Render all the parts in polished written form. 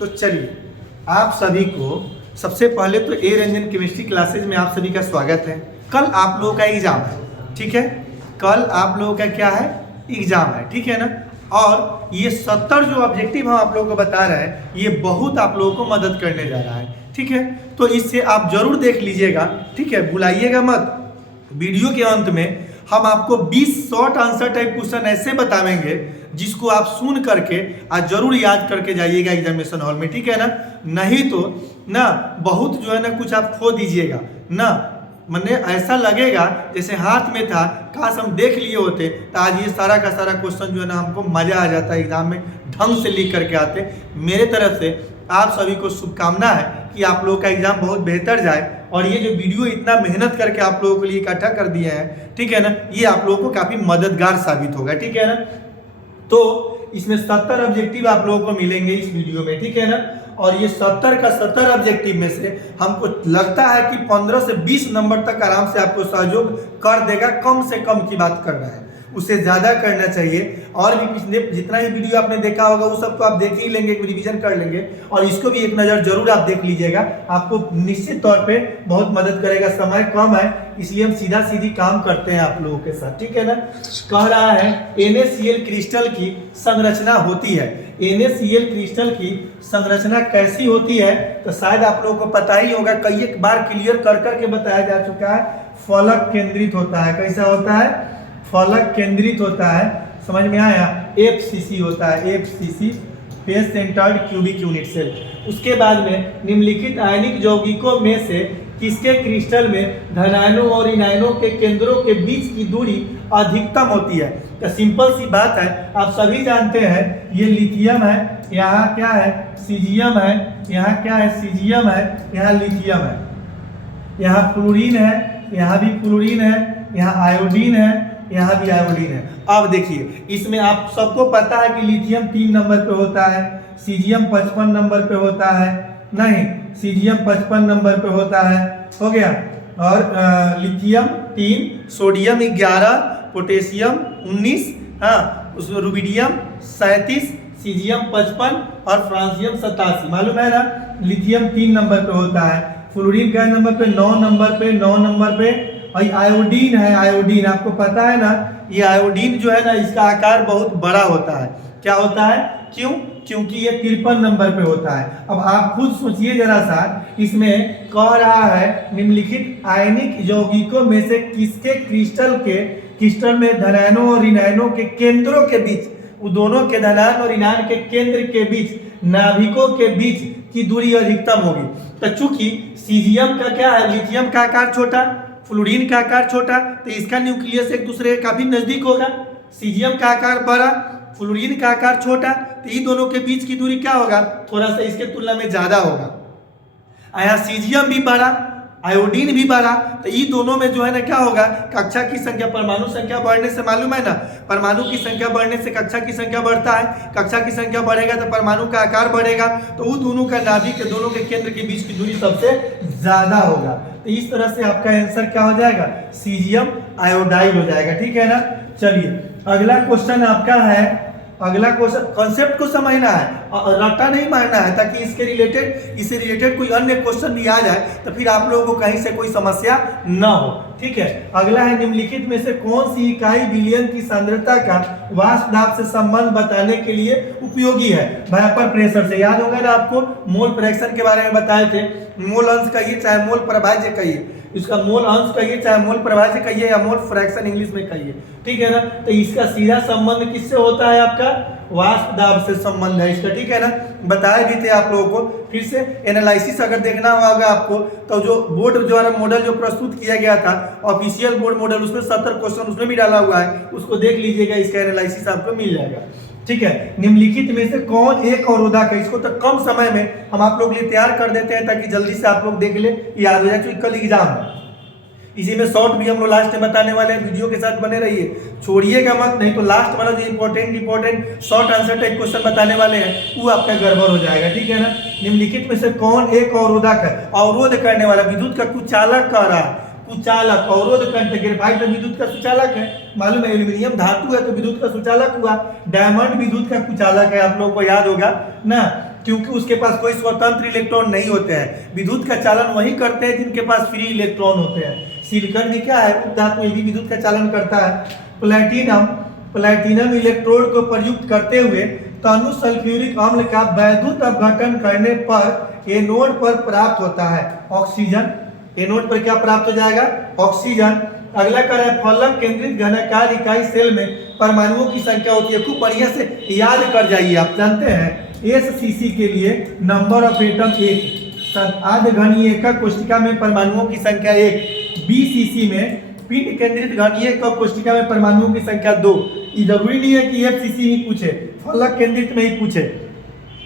तो चलिए आप सभी को सबसे पहले तो ए रंजन केमिस्ट्री क्लासेज में आप सभी का स्वागत है। कल आप लोगों का एग्जाम है, ठीक है। कल आप लोगों का क्या है, एग्जाम है, ठीक है ना। और ये 70 जो ऑब्जेक्टिव हम आप लोगों को बता रहे हैं ये बहुत आप लोगों को मदद करने जा रहा है, ठीक है। तो इससे आप जरूर देख लीजिएगा, ठीक है, भुलाइएगा मत। वीडियो के अंत में हम आपको 20 शॉर्ट आंसर टाइप क्वेश्चन ऐसे बताएंगे जिसको आप सुन करके आज जरूर याद करके जाइएगा एग्जामिनेशन हॉल में, ठीक है ना। नहीं तो ना बहुत जो है ना कुछ आप खो दीजिएगा ना, मैंने ऐसा लगेगा जैसे हाथ में था, काश हम देख लिए होते तो आज ये सारा का सारा क्वेश्चन जो है ना हमको मजा आ जाता है, एग्जाम में ढंग से लिख करके आते। मेरे तरफ से आप सभी को शुभकामना है कि आप लोगों का एग्जाम बहुत बेहतर जाए और ये जो वीडियो इतना मेहनत करके आप लोगों के लिए इकट्ठा कर दिए हैं, ठीक है ना, ये आप लोगों को काफी मददगार साबित होगा, ठीक है ना। तो इसमें 70 ऑब्जेक्टिव आप लोगों को मिलेंगे इस वीडियो में, ठीक है ना। और ये 70 का 70 ऑब्जेक्टिव में से हमको लगता है कि 15 से 20 नंबर तक आराम से आपको सहयोग कर देगा। कम से कम की बात कर रहा है, उससे ज़्यादा करना चाहिए। और भी पिछले जितना भी वीडियो आपने देखा होगा वो सब तो आप देख ही लेंगे, एक रिवीजन कर लेंगे और इसको भी एक नज़र जरूर आप देख लीजिएगा, आपको निश्चित तौर पे बहुत मदद करेगा। समय कम है इसलिए हम सीधा सीधी काम करते हैं आप लोगों के साथ, ठीक है ना। कह रहा है NaCl क्रिस्टल की संरचना होती है। NaCl क्रिस्टल की संरचना कैसी होती है तो शायद आप लोगों को पता ही होगा, कई एक बार क्लियर कर करके बताया जा चुका है। फलक केंद्रित होता है। कैसा होता है? फलक केंद्रित होता है, समझ में आया। FCC होता है, FCC face centred cubic unit cell. उसके बाद में निम्नलिखित आयनिक यौगिकों में से किसके क्रिस्टल में धनायनों और इनायनों के केंद्रों के बीच की दूरी अधिकतम होती है। तो सिंपल सी बात है, आप सभी जानते हैं ये लिथियम है, यहाँ क्या है, सीजियम है, यहाँ क्या है, सीजियम है, यहाँ लिथियम है, यहाँ फ्लोरीन है, यहाँ भी फ्लोरीन है, यहाँ आयोडीन है, यहाँ भी आयोडीन है। अब देखिए इसमें आप सबको पता है कि लिथियम 3 नंबर पे होता है, सीजियम 55 नंबर पे होता है, नहीं सीजियम 55 नंबर पे होता है, हो गया। और लिथियम 3, सोडियम 11, पोटेशियम 19, हाँ उसमें रुबिडियम 37, सीजियम 55 और फ्रांसियम 87। मालूम है ना, लिथियम 3 नंबर पे होता है, फ्लोरीन का नंबर पे 9 नंबर पे, 9 नंबर पे। और आयोडीन है, आयोडीन आपको पता है ना, ये आयोडीन जो है ना इसका आकार बहुत बड़ा होता है। क्या होता है? क्यों? क्योंकि ये 53 नंबर पे होता है। अब आप खुद सोचिए जरा सा, इसमें कह रहा है निम्नलिखित आयनिक यौगिकों में से किसके क्रिस्टल में धनायनों और इनायनों के केंद्रों के बीच, वो दोनों के धनायन और इनायन के केंद्र के बीच, नाभिकों के बीच की दूरी अधिकतम होगी। तो चूंकि सीजियम का क्या है, लिथियम का आकार छोटा, फ्लोरीन का आकार छोटा, तो इसका न्यूक्लियस एक दूसरे के काफी नजदीक होगा। सीजियम का आकार बड़ा, फ्लोरीन का आकार छोटा, तो ये दोनों के बीच की दूरी क्या होगा, थोड़ा सा इसके तुलना में ज्यादा होगा। यहाँ सीजियम भी बड़ा, आयोडीन भी बड़ा, तो ये दोनों में जो है ना क्या होगा, कक्षा की संख्या, परमाणु संख्या बढ़ने से मालूम है ना, परमाणु की संख्या बढ़ने से कक्षा की संख्या बढ़ता है, कक्षा की संख्या बढ़ेगा तो परमाणु का आकार बढ़ेगा, तो वो दोनों का नाभिक के दोनों के केंद्र के बीच की दूरी सबसे ज्यादा होगा। तो इस तरह से आपका आंसर क्या हो जाएगा, सीजियम आयोडाइड हो जाएगा, ठीक है ना। चलिए अगला क्वेश्चन आपका है, अगला क्वेश्चन कॉन्सेप्ट को समझना है, रट्टा नहीं मारना है, ताकि इससे रिलेटेड कोई अन्य क्वेश्चन भी आ जाए तो फिर आप लोगों को कहीं से कोई समस्या न हो, ठीक है। अगला है निम्नलिखित में से कौन सी इकाई विलयन की सांद्रता का वाष्प दाब से संबंध बताने के लिए उपयोगी है। वेपर प्रेशर से, याद होगा ना आपको, मोल फ्रैक्शन के बारे में बताए थे। मोल अंश कहिए चाहे मोल प्रभाज्य कहिए, इसका मोल अंश कहिए चाहे मोल प्रभाज्य कहिए या मोल फ्रैक्शन इंग्लिश में कहिए, ठीक है ना। तो इसका सीधा संबंध किससे होता है, आपका वाष्प दाब से संबंध है इसका, ठीक है ना। बताए भी थे आप लोगों को। फिर से एनालिसिस अगर देखना होगा आपको तो जो बोर्ड द्वारा मॉडल जो प्रस्तुत किया गया था, ऑफिशियल बोर्ड मॉडल, उसमें 70 क्वेश्चन उसमें भी डाला हुआ है, उसको देख लीजिएगा, इसका एनालिसिस आपको मिल जाएगा, ठीक है। निम्नलिखित में से कौन एक अवरोधक है, इसको तो कम समय में हम आप लोग लिए तैयार कर देते हैं ताकि जल्दी से आप लोग देख ले, याद हो जाए, क्योंकि कल एग्जाम है। इसी में शॉर्ट भी हम लोग लास्ट में बताने वाले हैं, वीडियो के साथ बने रहिए, छोड़िएगा मत, नहीं तो लास्ट वाला जो important short answer type question बताने वाले हैं वो आपका गड़बड़ हो जाएगा, ठीक है ना। निम्नलिखित में से कौन एक अवरोधक है, अवरोध करने वाला, विद्युत का कुचालक कह रहा है, कुचालक, अवरोध करते, ग्रेफाइट विद्युत का सुचालक है, मालूम है, एल्यूमिनियम धातु है तो विद्युत का सुचालक हुआ, डायमंड विद्युत का कुचालक है, आप लोगों को याद होगा ना। क्योंकि उसके पास कोई स्वतंत्र इलेक्ट्रॉन नहीं होते हैं। विद्युत का चालन वही करते हैं जिनके पास फ्री इलेक्ट्रॉन होते हैं। सिलिकॉन भी क्या है, उपधातु, ये भी विद्युत का चालन करता है। प्लैटिनम इलेक्ट्रोड को प्रयुक्त करते हुए तनु सल्फ्यूरिक अम्ल का वैद्युत अपघटन करने पर एनोड पर प्राप्त होता है ऑक्सीजन। एनोड पर क्या प्राप्त हो जाएगा, ऑक्सीजन। अगला कर है फलक केंद्रित घनाकार इकाई सेल में परमाणुओं की संख्या होती है। खूब बढ़िया से याद कर जाइए, आप जानते हैं एससीसी के लिए नंबर ऑफ एटम 1, आध घनीय एकक कोशिका में परमाणुओं की संख्या 1। बीसीसी में पिंड केंद्रित घनीय एकक कोशिका में परमाणुओं की संख्या 2। ये जरूरी नहीं है कि एफसीसी ही पूछे, फलक केंद्रित में ही पूछे,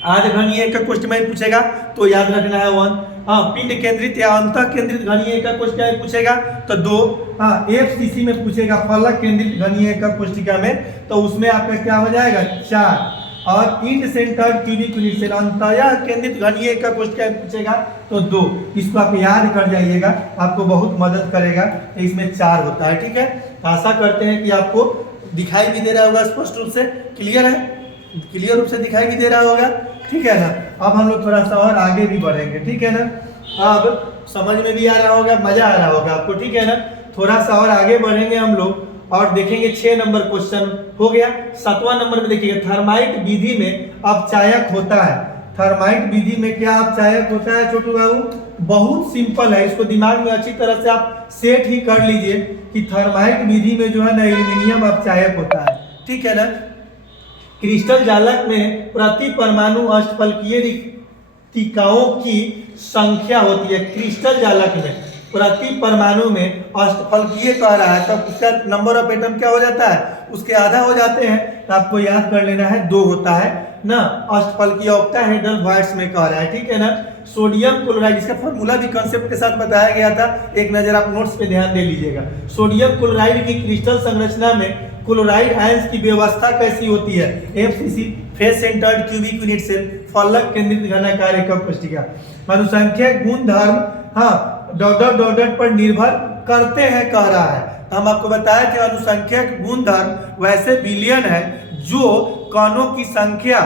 आध घनीय एकक कोशिका में पूछेगा तो याद रखना है 1। हाँ, पिंड केंद्रित या अंतः केंद्रित घनीय एकक कोशिका में पूछेगा तो 2। हाँ, एफसीसी में पूछेगा फलक केंद्रित घनीय एकक कोशिका में तो उसमें आपका क्या हो जाएगा 4। और इंड सेंटर्ड क्यूबिक यूनिट से अंतः केंद्रित घनीय एकक कोशिका में पूछेगा तो 2। इसको आप याद कर जाइएगा, आपको बहुत मदद करेगा। इसमें 4 होता है, ठीक है। आशा करते हैं कि आपको दिखाई भी दे रहा होगा स्पष्ट रूप से, क्लियर है, क्लियर रूप से दिखाई भी दे रहा होगा, ठीक है ना। अब हम लोग थोड़ा सा और आगे भी बढ़ेंगे, ठीक है ना। अब समझ में भी आ रहा होगा, मजा आ रहा होगा आपको, ठीक है ना। थोड़ा सा और आगे बढ़ेंगे हम लोग और देखेंगे 6 नंबर क्वेश्चन हो गया। 7वां नंबर में देखिएगा थर्माइट विधि में अपचायक होता है। थर्माइट विधि में क्या अपचायक होता है छोटू बाबू, बहुत सिंपल है, इसको दिमाग में अच्छी तरह से आप सेट ही कर लीजिए कि थर्माइट विधि में जो है ना एल्यूमिनियम अपचायक होता है, ठीक है ना। क्रिस्टल जालक में प्रति परमाणु अष्टफलकीय रिक्तिकाओं की संख्या होती है। क्रिस्टल जालक में प्रति परमाणु में अष्टफलकीय कह रहा है, तब उसका नंबर ऑफ एटम क्या हो जाता है, उसके आधा हो जाते हैं। तो आपको याद कर लेना है 2 होता है ना। अष्टफलकीय ऑक्टाहेड्रल वॉइड्स में कह रहा है, ठीक है ना। सोडियम क्लोराइड, इसका फॉर्मूला भी कंसेप्ट के साथ बताया गया था, एक नजर आप नोट्स पे ध्यान दे लीजिएगा। सोडियम क्लोराइड की क्रिस्टल संरचना में क्लोराइड आयंस की व्यवस्था कैसी होती है, FCC, face centred cubic unit cell, फलक केंद्रित घनाकार एकक कोशिका। अनुसंख्यक गुणधर्म हाँ डॉट पर निर्भर करते हैं कह रहा है। तो हम आपको बताया कि अनुसंख्यक गुणधर्म वैसे विलयन है जो कणों की संख्या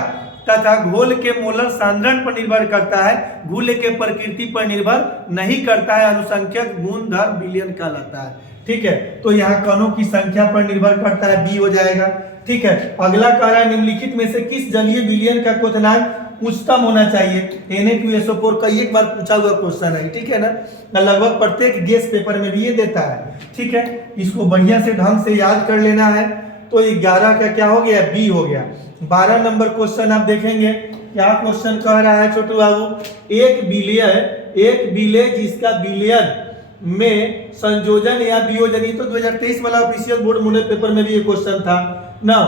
तथा घोल के मोलर सांद्रण पर निर्भर करता है, घोल के प्रकृति पर निर्भर नहीं करता है। अनुसंख्यक गुणधर्म विलयन कहलाता है, ठीक है। तो यहाँ कणों की संख्या पर निर्भर करता है, बी हो जाएगा, ठीक है। अगला कह रहा है निम्नलिखित में से किस जलीय विलयन का क्वथनांक उच्चतम होना चाहिए। Na2SO4 का एक बार पूछा हुआ क्वेश्चन है, ठीक है ना। लगभग प्रत्येक गेस पेपर में भी ये देता है, ठीक है। इसको बढ़िया से ढंग से याद कर लेना है। तो 11 का क्या हो गया, बी हो गया। 12 नंबर क्वेश्चन आप देखेंगे क्या क्वेश्चन कह रहा है छोटू बाबू, एक विलय जिसका विलयन में संयोजन या वियोजन, ये तो 2023 वाला ऑफिशियल बोर्ड मॉडल पेपर में भी ये क्वेश्चन था ना।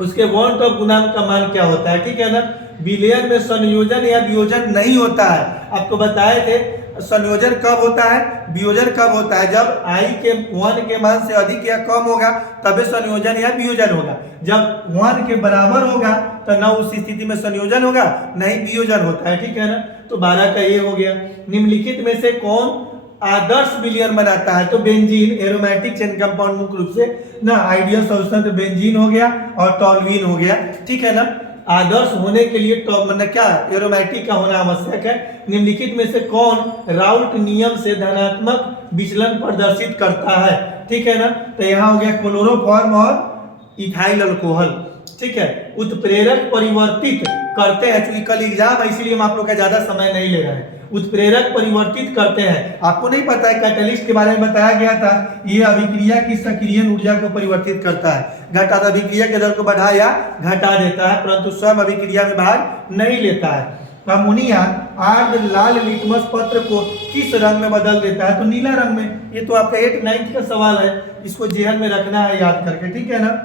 उसके वॉन्ट ऑफ गुणांक का मान क्या होता है, ठीक है ना। विलयन में संयोजन या वियोजन नहीं होता है, आपको बताए थे। संयोजन कब होता है, वियोजन कब होता है, जब i के 1 के मान से अधिक या कम होगा तबे संयोजन या वियोजन होगा। जब 1 के बराबर होगा तो न उस स्थिति में संयोजन होगा नहीं वियोजन होता है, ठीक है ना। तो 12 का ये हो गया। निम्नलिखित में से कौन आदर्श विलयन बनाता है, तो बेंजीन एरोमेटिक चेन कंपाउंड मुख्य रूप से ना। आइडियल सॉल्यूशन तो बेंजीन हो गया और टॉल्यूइन हो गया, ठीक है ना। आदर्श होने के लिए मतलब क्या एरोमेटिक का होना आवश्यक है। निम्नलिखित में से कौन राउल्ट नियम से धनात्मक विचलन प्रदर्शित करता है, ठीक है ना। तो यहाँ हो गया क्लोरोफॉर्म और इथाइल अल्कोहल, ठीक है। उत्प्रेरक परिवर्तित करते हैं, चूंकि कल एग्जाम है इसीलिए हम आप लोग का ज्यादा समय नहीं ले रहे हैं। उत्प्रेरक परिवर्तित करते हैं, आपको नहीं पता है कैटलिस्ट के बारे में बताया गया था, ये अभिक्रिया की सक्रियण ऊर्जा को परिवर्तित करता है। घटा अभिक्रिया के दर को बढ़ा या घटा देता है, परंतु स्वयं अभिक्रिया में भाग नहीं लेता है। अमोनिया आर्द्र लाल लिटमस पत्र को किस रंग में बदल देता है, तो नीला रंग में। ये तो आपका 8-9 का सवाल है, इसको जेहन में रखना है याद करके, ठीक है ना।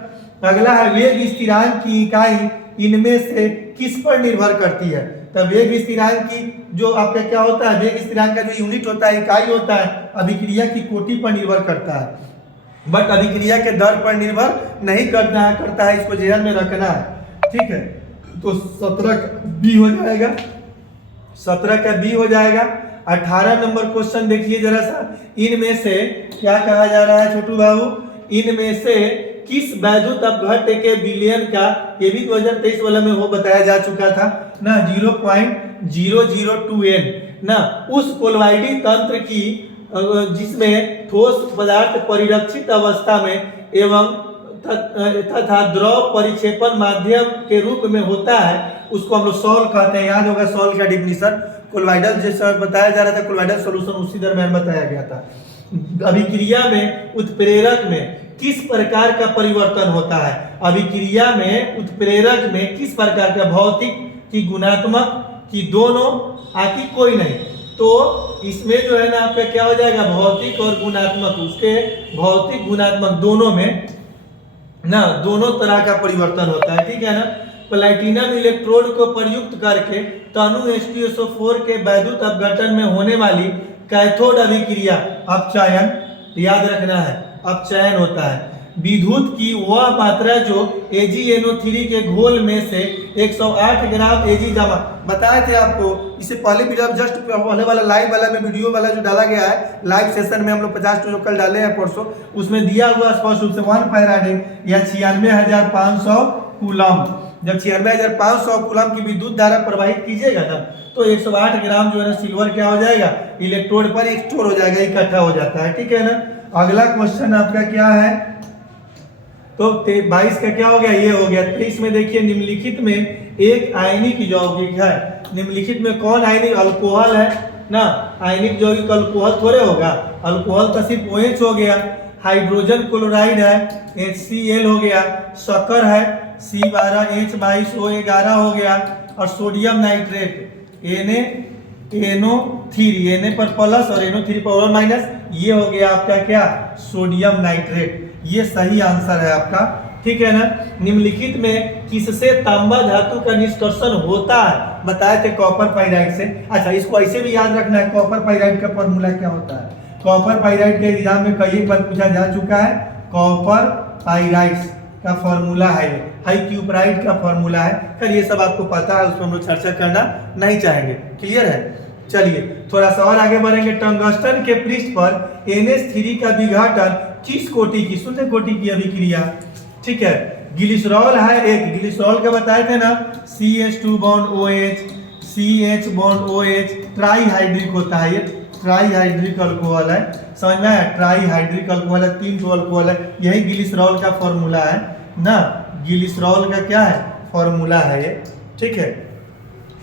अगला है वेग स्थिरांक की इकाई इनमें से किस पर निर्भर करती है। तो वेग स्थिरांक की जो आपका क्या होता है, वेग स्थिरांक का जो यूनिट होता है, इकाई होता है, अभिक्रिया की कोटि पर निर्भर करता है, बट अभिक्रिया के दर पर निर्भर नहीं करता है। इसको जेहन में रखना है, ठीक है। तो 17 का बी हो जाएगा, 17 का बी हो जाएगा। 18 नंबर क्वेश्चन देखिए जरा सा, इनमें से क्या कहा जा रहा है छोटू बाबू, इनमें से किस वैद्युत अपघट्य के विलयन का, ये भी 2023 वाला में हो बताया जा चुका था ना 0.002 N ना उस कोलॉइडी तंत्र की जिसमें ठोस पदार्थ परिरक्षित अवस्था में एवं तथा द्रव परिक्षेपण माध्यम के रूप में होता है, उसको हम लोग सॉल्व कहते हैं। याद होगा सॉल्व का डिफिनीशन, कोलॉइडल जैसा बताया जा रहा था, कोलॉइडल सॉल्यूशन उसी दरमियान बताया गया था। अभिक्रिया में उत्प्रेरक में किस प्रकार का परिवर्तन होता है? अभिक्रिया में उत्प्रेरक में किस प्रकार का, भौतिक की गुणात्मक की दोनों, आकि कोई नहीं? तो इसमें जो है ना आपका क्या हो जाएगा, भौतिक और गुणात्मक, उसके भौतिक गुणात्मक दोनों में ना दोनों तरह का परिवर्तन होता है, ठीक है ना। प्लैटिनम इलेक्ट्रोड को प्रयुक्त करके तनु H2SO4 के वैद्युत अपघटन में होने वाली कैथोड अभिक्रिया अपचयन, याद रखना है, अपचयन होता है। विद्युत की वह मात्रा जो AgNO3 के घोल में से 108 ग्राम Ag जमा, बताए थे आपको इससे पहले वीडियो, जस्ट पहले वाला लाइव वाला में वीडियो वाला जो डाला गया है लाइव सेशन में, हम लोग 50 जो कल डाले हैं परसों, उसमें दिया हुआ स्पष्ट रूप से 1 फैराड या 96,500 कूलम। जब 96,500 कूलम की विद्युत धारा प्रवाहित कीजिएगा ना तो 108 ग्राम जो है ना सिल्वर क्या हो जाएगा, इलेक्ट्रोड पर स्टोर हो जाएगा, इकट्ठा हो जाता है, ठीक है ना। अगला क्वेश्चन आपका क्या है, तो 22 का क्या हो गया, ये हो गया। 23 में देखिए, निम्नलिखित में एक आयनिक यौगिक है, निम्नलिखित में कौन आयनिक, अल्कोहल है ना, आयनिक यौगिक अल्कोहल थोड़े होगा, अल्कोहल तो सिर्फ OH हो गया। हाइड्रोजन क्लोराइड है, HCl हो गया, शक्कर है C12H22O11 हो गया, और सोडियम नाइट्रेट NaNO3, Na पर प्लस और NO3 पर माइनस, ये हो गया आपका क्या, सोडियम नाइट्रेट। ये सही आंसर है आपका, ठीक है ना। निम्नलिखित में किससे तांबा धातु का निष्कर्षण होता है? बताए थे कॉपर पाइराइड से। अच्छा, इसको ऐसे भी याद रखना है, कॉपर पाइराइड का फॉर्मूला क्या होता है। कॉपर पाइराइड के एग्जाम में कई बार पूछा जा चुका है, कॉपर पाइराइड का फॉर्मूला है, हाइक्यूप्राइड का फॉर्मूला है। खैर ये सब आपको पता है, उस पर हम लोग चर्चा करना नहीं चाहेंगे, क्लियर है। चलिए थोड़ा सा और आगे बढ़ेंगे। टंगस्टन के पृष्ठ पर NH3 का विघटन किस कोटि की, शून्य कोटि की अभिक्रिया, ठीक है। ग्लिसरॉल है एक, ग्लिसरॉल का बताए थे ना, CH2 bond OH, CH bond OH, try hydric होता है, ये ट्राई हाइड्रिक अल्कोहल है, समझ में आया, ट्राई हाइड्रिक अल्कोहल है, 3 अल्कोहल है, यही ग्लिसरॉल का फॉर्मूला है ना, ग्लिसरॉल का क्या है, फॉर्मूला है ये, ठीक है।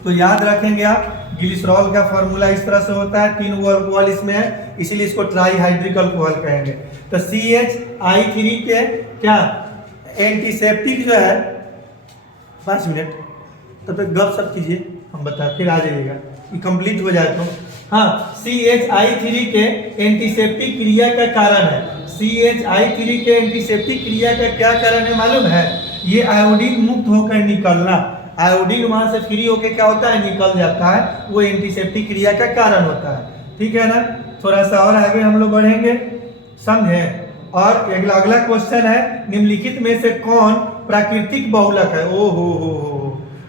तो याद रखेंगे आप, ग्लिसरॉल का फॉर्मूला इस तरह से होता है, 3 अल्कोहल इसमें है, इसीलिए इसको ट्राई हाइड्रिक अल्कोहल कहेंगे। तो CH3 के क्या एंटीसेप्टिक जो है, 5 मिनट तब तक गप सप कीजिए, हम बता फिर आ जाइएगा, ये कंप्लीट हो जाए तो। हाँ, CH3 के एंटीसेप्टिक क्रिया का कारण है, CH3 के एंटीसेप्टिक क्रिया का क्या कारण है मालूम है, ये आयोडीन मुक्त होकर निकलना, आयोडीन वहां से फ्री होकर क्या होता है, निकल जाता है, वो एंटीसेप्टिक क्रिया का कारण होता है, ठीक है ना। थोड़ा सा और आगे हम लोग बढ़ेंगे, समझे। और अगला क्वेश्चन है, निम्नलिखित में से कौन प्राकृतिक बहुलक है। ओ हो,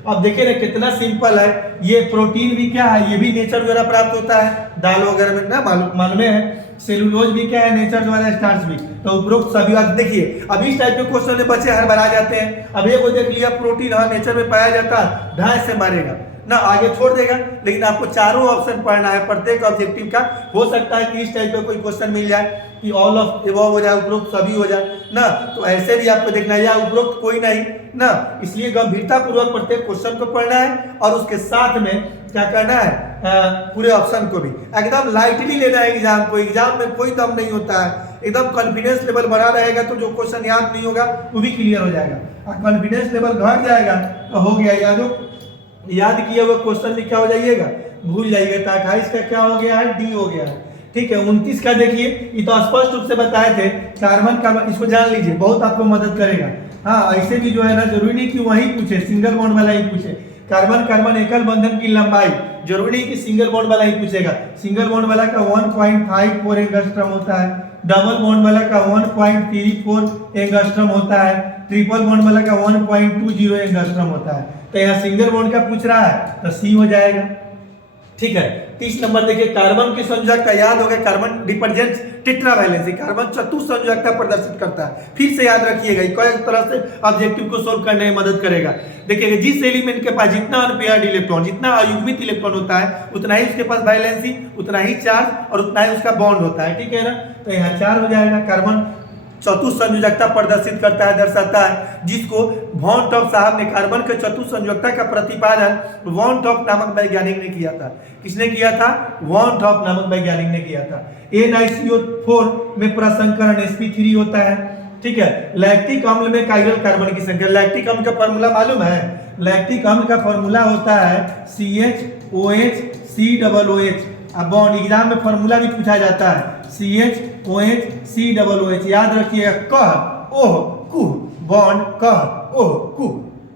अब देखिए ना कितना सिंपल है, ये प्रोटीन भी क्या है, ये भी नेचर द्वारा प्राप्त होता है, दाल वगैरह में ना मालूम है। सेलुलोज भी क्या है, नेचर द्वारा, स्टार्च भी। तो उपरोक्त सभी बात देखिए, अभी इस टाइप के क्वेश्चन में बच्चे हर बार आ जाते हैं। अब ये को देख लिया, प्रोटीन हाँ नेचर में पाया जाता है, ढाई से मारेगा ना, आगे छोड़ देगा। लेकिन आपको चारों ऑप्शन पढ़ना है प्रत्येक ऑब्जेक्टिव का। हो सकता है कि इस टाइप का कोई क्वेश्चन मिल जाए कि ऑल ऑफ एबव हो जाए, उपरोक्त सभी हो जाए ना, तो ऐसे भी आपको देखना है, या उपरोक्त कोई नहीं ना। इसलिए गंभीरता पूर्वक प्रत्येक क्वेश्चन को पढ़ना है, और उसके साथ में क्या करना है, पूरे ऑप्शन को भी एकदम लाइटली लेना है एग्जाम को। एग्जाम में कोई दम नहीं होता है, एकदम कॉन्फिडेंस लेवल बढ़ा रहेगा तो जो क्वेश्चन याद नहीं होगा वो भी क्लियर हो जाएगा, और कॉन्फिडेंस लेवल घट जाएगा तो हो गया, याद किए हुए क्वेश्चन लिखा हो जाइएगा, भूल जाइएगा। तो 28 का क्या हो गया है, डी हो गया है, ठीक है। 29 का देखिए, ये तो स्पष्ट रूप से बताए थे, कार्बन, इसको जान लीजिए, बहुत आपको मदद करेगा। हाँ, ऐसे भी जो है ना, जरूरी नहीं कि वही पूछे, सिंगल बॉन्ड वाला ही पूछे। कार्बन कार्बन एकल बंधन की लंबाई, जरूरी नहीं कि सिंगल बॉन्ड वाला ही पूछेगा। सिंगल बॉन्ड वाला का 1.54 एंगस्ट्रम होता है, डबल बॉन्ड वाला का 1.34 एंगस्ट्रम होता है, ट्रिपल बॉन्ड वाला का 1.20 एंगस्ट्रम होता है। तो यहाँ सिंगल बॉन्ड का पूछ रहा है तो सी हो जाएगा, ठीक है। 30 नंबर देखिए, कार्बन की संयोजकता याद हो गया, कार्बन रिप्रेजेंट्स टेट्रावैलेंसी, कार्बन चतुस्संयोजकता प्रदर्शित करता है। फिर से याद रखिएगा, कई तरह से ऑब्जेक्टिव को सोल्व करने में मदद करेगा। देखिएगा, जिस एलिमेंट के पास जितना अनपेयर्ड इलेक्ट्रॉन, जितना अयुग्मित इलेक्ट्रॉन होता है, उतना ही उसके पास वैलेंसी, उतना ही चार्ज और उतना ही उसका बॉन्ड होता है, ठीक है ना। तो यहाँ 4 हो जाएगा। कार्बन चतुस्संयोजकता प्रदर्शित करता है, दर्शाता है, जिसको वॉन टॉप साहब ने कार्बन के चतुस्संयोजकता का प्रतिपादन वॉन टॉप नामक वैज्ञानिक ने किया था। किसने किया था? वॉन टॉप नामक वैज्ञानिक ने किया था। NiCO4 में प्रसंकरण sp3 होता है, ठीक है। लैक्टिक अम्ल में कायरल कार्बन की संख्या, लैक्टिक अम्ल का फॉर्मूला मालूम है? लैक्टिक अम्ल का फॉर्मूला होता है CHOH COOH। अब बॉन्ड एग्जाम में फॉर्मूला भी पूछा जाता है, CHOH COOH। याद रखिएगा, कह ओह कु बॉन्ड कह ओह कु,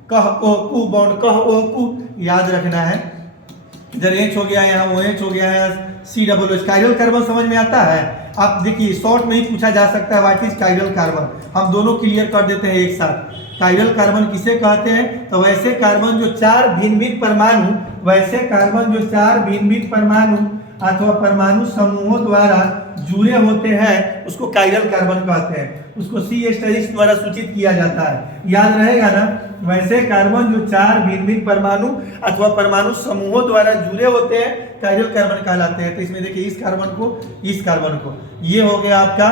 कह ओह कु बॉन्ड कह ओह कु, याद रखना है। इधर H हो गया, यहाँ OH हो गया है, COOH। कायरल कार्बन समझ में आता है? आप देखिए, शॉर्ट में ही पूछा जा सकता है, व्हाट इज कायरल कार्बन। हम दोनों क्लियर कर देते हैं एक साथ। कायरल कार्बन किसे कहते हैं? तो वैसे कार्बन जो 4 भिन्न-भिन्न परमाणु, वैसे कार्बन जो 4 भिन्न-भिन्न परमाणु अथवा परमाणु समूहों द्वारा जुड़े होते हैं, उसको कायरल कार्बन कहते हैं। उसको C एस्टेरिस्क द्वारा सूचित किया जाता है, याद रहेगा ना। वैसे कार्बन जो 4 भिन्न-भिन्न परमाणु अथवा परमाणु समूहों द्वारा जुड़े होते हैं, कायरल कार्बन कहलाते हैं। तो इसमें देखिए, इस कार्बन को ये हो गया आपका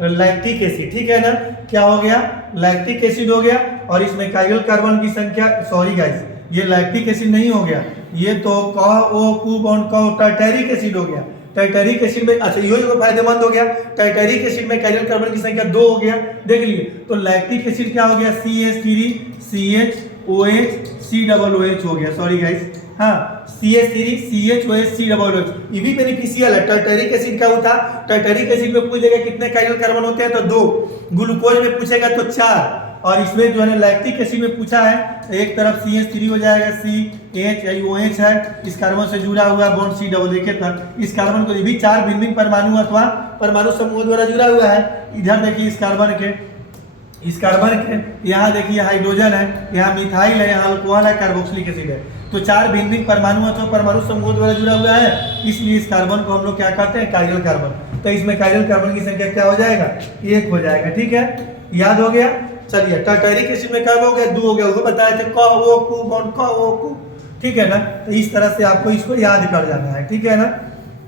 लैक्टिक एसिड, ठीक है ना। क्या हो गया? लैक्टिक एसिड हो गया। और इसमें कायरल कार्बन की संख्या, सॉरी गाइस, ये लैक्टिक एसिड नहीं हो गया, ये तो कह ओ कु बॉन्ड कह टार्टरिक एसिड हो गया। टार्टरिक एसिड में, अच्छा यो फायदेमंद हो गया। टार्टरिक एसिड में कायरल कार्बन की संख्या 2 हो गया, देख लिए। तो लैक्टिक एसिड क्या हो गया? CH3 CHOH COOH हो गया, सॉरी गाइस, हाँ, CH3 CHOH COOH। ये भी बेनिफिशियल है। टार्टरिक एसिड का होता, टार्टरिक एसिड में पूछ देगा कितने कायरल कार्बन होते हैं, तो 2। ग्लूकोज में पूछेगा तो 4। और इसमें जो है लैक्टिक एसिड में पूछा है, एक तरफ CH3 हो जाएगा, CHOH है, इस कार्बन से जुड़ा हुआ बॉन्ड C डबल देखे तक। इस कार्बन को भी 4 भिन्न-भिन्न परमाणु अथवा परमाणु समूह द्वारा जुड़ा हुआ है। इधर देखिए, इस कार्बन के यहाँ देखिए हाइड्रोजन है, यहाँ मिथाइल है, यहाँ अल्कोहल है, कार्बोक्सिलिक एसिड है। तो 4 भिन्न-भिन्न परमाणु अथवा परमाणु समूह द्वारा जुड़ा हुआ है, इसलिए इस कार्बन को हम लोग क्या कहते हैं? Chiral carbon. तो इसमें कायरल कार्बन की संख्या क्या हो जाएगा? 1 हो जाएगा, ठीक है। याद हो गया। चलिए, टार्टरिक एसिड में क्या हो गया? 2 हो गया, वो बताए थे, क ओ कु बॉन्ड क ओ कु, ठीक है ना। तो इस तरह से आपको इसको याद कर जाना है, ठीक है ना।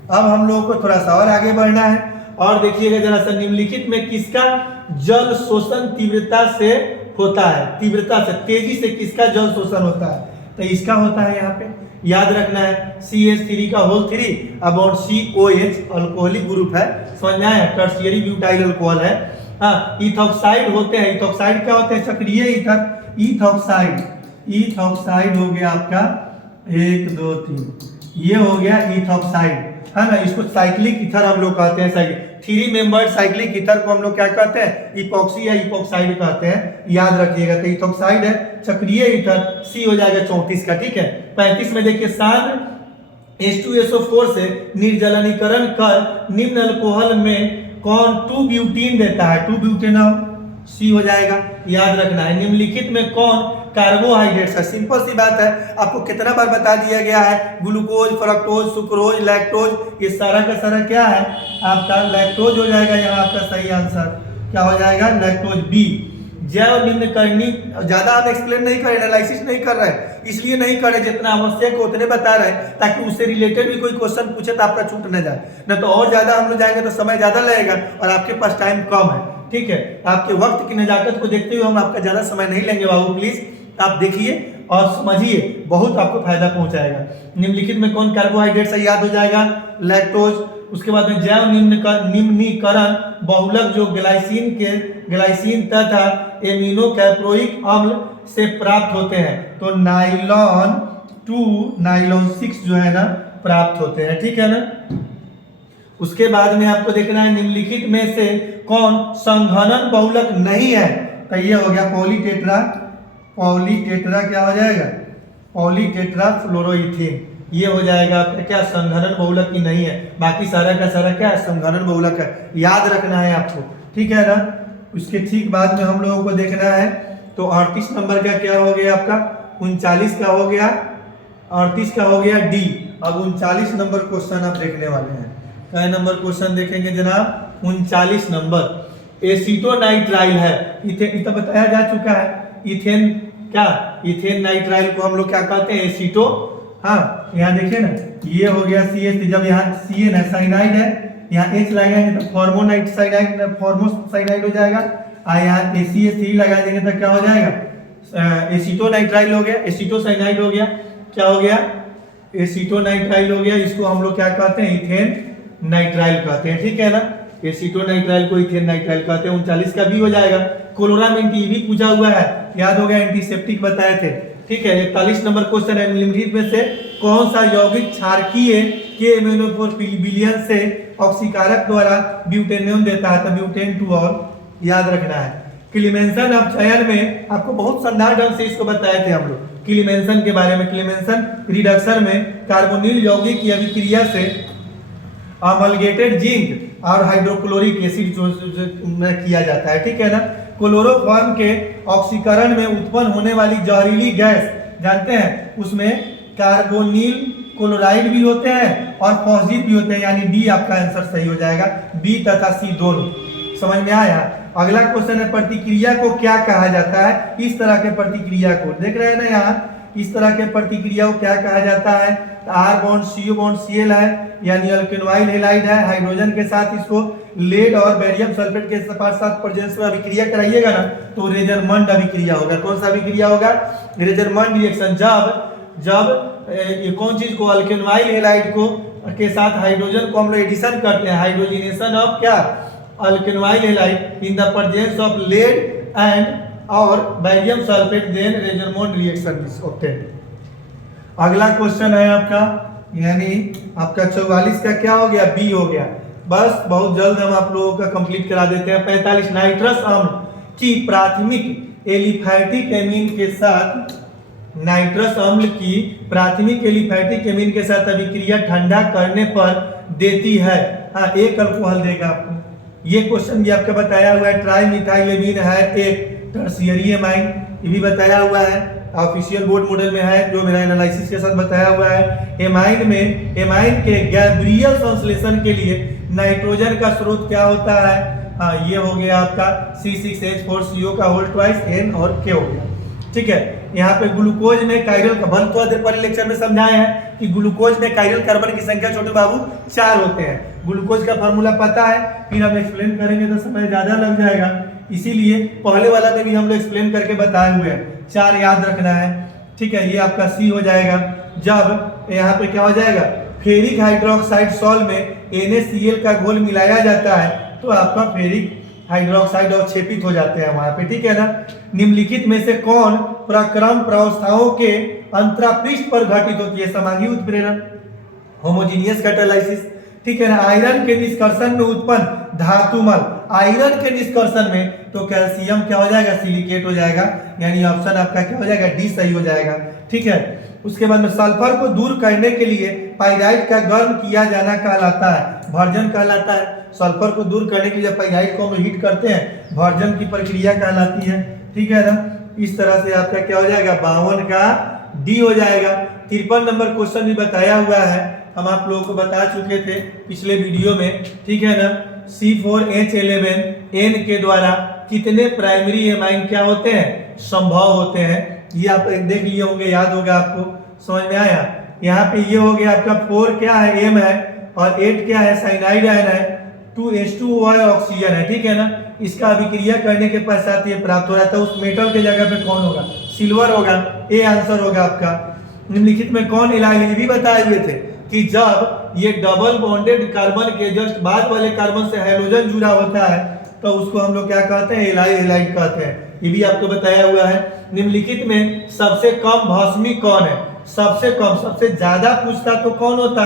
अब हम लोगों को थोड़ा सा और आगे बढ़ना है, और देखिएगा जरा सा, निम्नलिखित में किसका जल शोषण तीव्रता से होता है? तीव्रता से, तेजी से किसका जल शोषण होता है? तो इसका होता है, यहाँ पे याद रखना है, CH3 का whole 3 upon COH, alcoholic group है, समझ में आया? टर्शियरी ब्यूटाइल अल्कोहल है। हाँ, इथॉक्साइड होते हैं। इथॉक्साइड क्या होते हैं? सक्रिय ईथर, इथॉक्साइड हो गया आपका 1 2 3, ये हो गया इथॉक्साइड, है ना। इसको साइक्लिक ईथर हम लोग कहते हैं। 3 मेंबर्ड साइक्लिक ईथर को हम लोग क्या कहते हैं? इपॉक्सी या इपॉक्साइड कहते हैं, याद रखिएगा। तो इथॉक्साइड है, सक्रिय ईथर, C हो जाएगा 34 का, ठीक है। 35 में देखिए, सांद्र H2SO4 से निर्जलीकरण कर निम्न अल्कोहल में कौन 2 ब्यूटीन देता है? 2 ब्यूटेनॉल, C हो जाएगा, याद रखना है। निम्नलिखित में कौन कार्बोहाइड्रेट्स है? सिंपल सी बात है, आपको कितना बार बता दिया गया है, ग्लूकोज, फ्रक्टोज, सुक्रोज, लैक्टोज, ये सारा का सारा क्या है? आपका लैक्टोज हो जाएगा। यहाँ आपका सही आंसर क्या हो जाएगा? Lactose, B। जैव निम्नकर्णी, ज्यादा आप एक्सप्लेन नहीं कर रहे, एनालिसिस नहीं कर रहे, इसलिए नहीं कर रहे, जितना आवश्यक है उतने बता रहे हैं, ताकि उससे रिलेटेड भी कोई क्वेश्चन पूछे तो आपका छूट न जाए। न तो और ज्यादा हम लोग जाएंगे तो समय ज्यादा लगेगा और आपके पास टाइम कम है, ठीक है। आपके वक्त की नजाकत को देखते हुए हम आपका ज्यादा समय नहीं लेंगे बाबू, प्लीज आप देखिए और समझिए, बहुत आपको फायदा पहुंचाएगा। निम्नलिखित में कौन कार्बोहाइड्रेट से याद हो जाएगा? लैक्टोज। उसके बाद में जैव निम्नीकरण बहुलक जो ग्लाइसिन तथा एमिनो कैप्रोइक अम्ल से प्राप्त होते हैं, तो नाइलॉन 2 नाइलॉन 6 जो है ना प्राप्त होते हैं, ठीक है ना। उसके बाद में आपको देखना है निम्नलिखित में से कौन संघनन बहुलक नहीं है, तो ये हो गया पॉलीटेट्रा क्या हो जाएगा? पॉलीटेट्रा फ्लोरोइथीन, ये हो जाएगा आपका क्या? संघनन बहुलक ही नहीं है, बाकी सारा का सारा क्या है? संघनन बहुलक है, याद रखना है आपको, ठीक है ना। उसके ठीक बाद में हम लोगों को देखना है, तो 38 नंबर का क्या हो गया आपका? 39 का हो गया, 38 का हो गया D, अब 39 नंबर क्वेश्चन आप देखने वाले हैं। क्या नंबर क्वेश्चन देखेंगे जनाब? 39 नंबर। एसीटोनाइट्राइल है, इथेन तो बताया जा चुका है। इथेन क्या, इथेन नाइट्राइल को हम लोग क्या कहते हैं? एसीटो। हाँ, यहाँ देखिए ना, ये हो गया CH, जब यहाँ CN है, साइनाइड है, यहाँ H लगाएंगे तो फॉर्मोसाइनाइड हो जाएगा। और यहाँ ACH3 लगा देंगे तो क्या हो जाएगा? एसीटोनाइट्राइल हो गया, एसीटोसाइनाइड हो गया। क्या हो गया? एसीटोनाइट्राइल हो गया। इसको हम लोग क्या कहते हैं? इथेन नाइट्राइल कहते हैं, ठीक है ना। एसीटोनाइट्राइल को इथेन नाइट्राइल कहते हैं। 39 का भी हो जाएगा। क्लोरामेंट ये भी पूछा हुआ है, याद हो गया, एंटीसेप्टिक बताए थे, ठीक है। 41 नंबर क्वेश्चन है, निम्नलिखित में से कौन सा यौगिक क्षारकीय के MnO4 विलयन से ऑक्सीकारक द्वारा ब्यूटेनियम देता है? तो ब्यूटेन टू ऑल याद रखना है। क्लीमेंसन अपचयन में आपको बहुत शानदार ढंग से इसको बताए थे हम लोग, क्लीमेंसन के बारे में। क्लीमेंसन रिडक्शन में कार्बोनिल यौगिक की अभिक्रिया से अमलगेटेड जिंक और हाइड्रोक्लोरिक एसिड में किया जाता है, ठीक है ना। क्लोरोफॉर्म के ऑक्सीकरण में उत्पन्न होने वाली जहरीली गैस जानते हैं, उसमें कार्बोनिल क्लोराइड भी होते हैं और फॉस्फेट भी होते हैं, यानी डी आपका आंसर सही हो जाएगा, बी तथा सी दोनों। समझ में आया? अगला क्वेश्चन है, प्रतिक्रिया को क्या कहा जाता है? इस तरह के प्रतिक्रिया को देख रहे हैं ना यहाँ, इस तरह के प्रतिक्रिया को क्या कहा जाता है? R bond CO bond Cl है, यानी अल्केनोइल हैलाइड है। हाइड्रोजन के साथ इसको लेड और बेरियम सल्फेट के साथ प्रेजेंस में अभिक्रिया कराइएगा ना तो रेजरमंड अभिक्रिया होगा। कौन सा अभिक्रिया होगा? रेजरमंड रिएक्शन। जब ये कौन चीज को, अल्केनोइल हैलाइड को के साथ हाइड्रोजन को हम लोग एडिशन करते हैं, हाइड्रोजनेशन ऑफ क्या, alkanoyl halide in the presence of lead and और barium sulphate, then Rosenmund reaction is obtained. अगला क्वेश्चन है आपका, यानी आपका 44 का क्या हो गया? बी हो गया। बस बहुत जल्द हम आप लोगों का कंप्लीट करा देते हैं। 45 नाइट्रस अम्ल की प्राथमिक एलिफैटिक एमीन के साथ, नाइट्रस अम्ल की प्राथमिक एलिफैटिक एमीन के साथ अभिक्रिया ठंडा करने पर देती है, हाँ, एक अल्कोहल देगा आपको। ये क्वेश्चन भी आपका बताया हुआ है। ट्राइमिथाइल एमीन है एक टर्शियरी एमाइन, ये भी बताया हुआ है, ऑफिशियल बोर्ड मॉडल में है, जो मेरा एनालिसिस के साथ बताया हुआ है। एमाइन के गैब्रियल संश्लेषण के लिए नाइट्रोजन का स्रोत क्या होता है? हाँ, ये हो गया आपका C6H4CO का होल ट्वाइस N और K हो गया, ठीक है। यहाँ पे ग्लूकोज में कायरल कार्बन, थोड़ा देर पहले लेक्चर में समझाए हैं कि ग्लूकोज में कायरल कार्बन की संख्या छोटे बाबू 4 होते हैं। ग्लूकोज का फॉर्मूला पता है, फिर हम एक्सप्लेन करेंगे तो समय ज्यादा लग जाएगा, इसीलिए पहले वाला में भी हम लोग एक्सप्लेन करके बताए हुए हैं। 4 याद रखना है, ठीक है। ये आपका सी हो जाएगा। जब यहाँ पे क्या हो जाएगा, फेरिक हाइड्रोक्साइड सॉल्ट में NaCl का घोल मिलाया जाता है तो आपका फेरिक हाइड्रोक्साइड अवक्षेपित हो जाते हैं वहां पे, ठीक है ना। निम्नलिखित में से कौन प्रक्रम प्रावस्थाओं के अंतरापृष्ठ पर घटित होती है? समांगी उत्प्रेरण, होमोजीनियस कैटालाइसिस, ठीक है ना। आयरन के निष्कर्षण में उत्पन्न धातुमल, आयरन के निष्कर्षण में तो कैल्शियम क्या हो जाएगा? सिलिकेट हो जाएगा, यानी ऑप्शन आपका क्या हो जाएगा? डी सही हो जाएगा, ठीक है। उसके बाद में सल्फर को दूर करने के लिए पाइराइट का गर्म किया जाना कहलाता है, भर्जन कहलाता है। सल्फर को दूर करने के लिए पाइराइट को हम हीट करते हैं, भर्जन की प्रक्रिया कहलाती है, ठीक है ना। इस तरह से आपका क्या हो जाएगा? 52 का डी हो जाएगा। 53 नंबर क्वेश्चन भी बताया हुआ है, हम आप लोगों को बता चुके थे पिछले वीडियो में, ठीक है ना। C4H11 N के द्वारा कितने प्राइमरी एमाइन क्या होते हैं? संभव होते हैं। ये आप देख लिए होंगे, याद होगा आपको, समझ में आया। यहाँ पे ये हो गया आपका 4 क्या है? M है, और 8 क्या है? साइनाइड आयन है, 2H2O है, ऑक्सीजन है, ठीक है ना। इसका अभिक्रिया करने के पश्चात ये प्राप्त हो रहा था। उस मेटल के जगह पे कौन होगा? सिल्वर होगा, ए आंसर होगा आपका। निम्नलिखित में कौन एलाइल, ये भी बताए हुए थे कि जब ये डबल बॉन्डेड कार्बन के जस्ट बाद वाले कार्बन से हाइड्रोजन जुड़ा होता है तो उसको हम लोग क्या कहते हैं? एलाइल हैलाइड कहते हैं, ये भी आपको बताया हुआ है। निम्नलिखित में सबसे कम भस्मी कौन है? सबसे कम, सबसे ज्यादा पूछता तो कौन होता?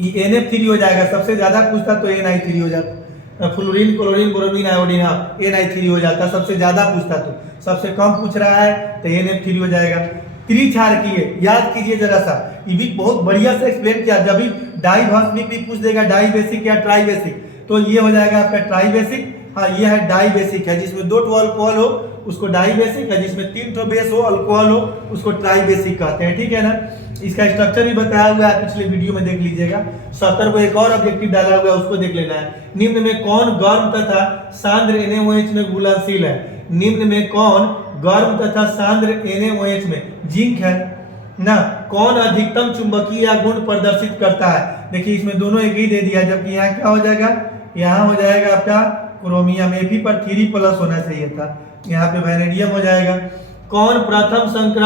ये NF3 हो जाएगा, सबसे ज्यादा पूछता तो Ni3 हो जाता, फ्लोरीन, क्लोरीन, ब्रोमीन, आयोडीन, हाँ Ni3 हो जाता सबसे ज्यादा पूछता तो। सबसे कम पूछ रहा है तो NF3 हो जाएगा। त्रिक्षारकीय याद कीजिए जरा सा, ये भी बहुत बढ़िया से एक्सप्लेन किया। जब भी डाई भस्मिक भी पूछ देगा, डाई बेसिक या ट्राई बेसिक, तो ये हो जाएगा आपका ट्राई बेसिक। हाँ, ये है डाई बेसिक है, जिसमें 2 अल्कोहल हो उसको डाई बेसिक है, जिसमें 3 बेस हो अल्कोहल हो उसको ट्राई बेसिक कहते हैं, ठीक है ना। इसका स्ट्रक्चर भी बताया हुआ है, पिछले वीडियो में देख लीजिएगा। 70 को एक और ऑब्जेक्टिव डाला हुआ है, उसको देख लेना है। निम्न में कौन गर्म तथा सांद्र NaOH में घुलनशील है? निम्न में कौन गर्म तथा सांद्र NaOH में? जिंक है ना। कौन अधिकतम चुंबकीय गुण प्रदर्शित करता है? देखिए इसमें दोनों एक ही दे दिया, जबकि यहाँ क्या हो जाएगा, यहाँ हो जाएगा आपका क्रोमियम। Fe पर 3+ होना चाहिए था, यहाँ पे वैनेडियम हो जाएगा। कौन प्रथम संक्रमण